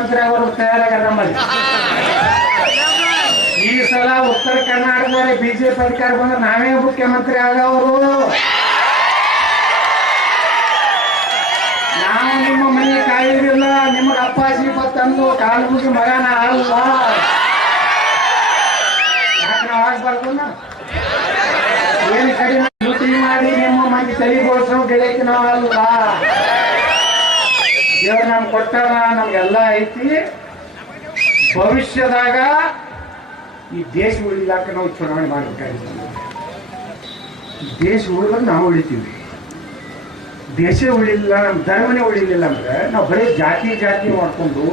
ಮುಖ್ಯಮಂತ್ರಿ ಅವರು ತಯಾರಾಗ್ಯಾರ ನಮ್ಮಲ್ಲಿ. ಈ ಸಲ ಉತ್ತರ ಕರ್ನಾಟಕದಲ್ಲಿ ಬಿಜೆಪಿ ಅಧಿಕಾರ ಬಂದ್ರೆ ನಾವೇ ಮುಖ್ಯಮಂತ್ರಿ ಆಗವರು. ನಾವು ನಿಮ್ಮ ಮನೆ ಕಾಯುವುದಿಲ್ಲ, ನಿಮಗೆ ಅಪ್ಪಾಜಿ ತಂದು ಕಾಲು ಮುಗಿ ಮಗನ ಅಲ್ಲ. ಯಾಕೆ ನಾವು ಆಗ್ಬಾರ್ದು? ಏನು ಕಡಿಮೆ ದುಡ್ಡಿ ಮಾಡಿ ನಿಮ್ಮ ಮಂದಿ ತಲೆಗೋಡ್ಸೋ ಗೆಳೆಯಕ್ಕೆ ನಾವು ಅಲ್ಲ. ದೇವ್ರು ನಮ್ಗೆ ಕೊಟ್ಟಾರ, ನಮ್ಗೆಲ್ಲ ಐತಿ. ಭವಿಷ್ಯದಾಗ ಈ ದೇಶ ಉಳಿಲಾಕ ನಾವು ಚುನಾವಣೆ ಮಾಡಬೇಕಾಗಿತ್ತು. ದೇಶ ಉಳಿದ್ರೆ ನಾವು ಉಳಿತೀವಿ. ದೇಶ ಉಳಿಲಿಲ್ಲ, ನಮ್ಮ ಧರ್ಮನೇ ಉಳಿಲಿಲ್ಲ ಅಂದ್ರೆ ನಾವು ಬರೀ ಜಾತಿ ಮಾಡ್ಕೊಂಡು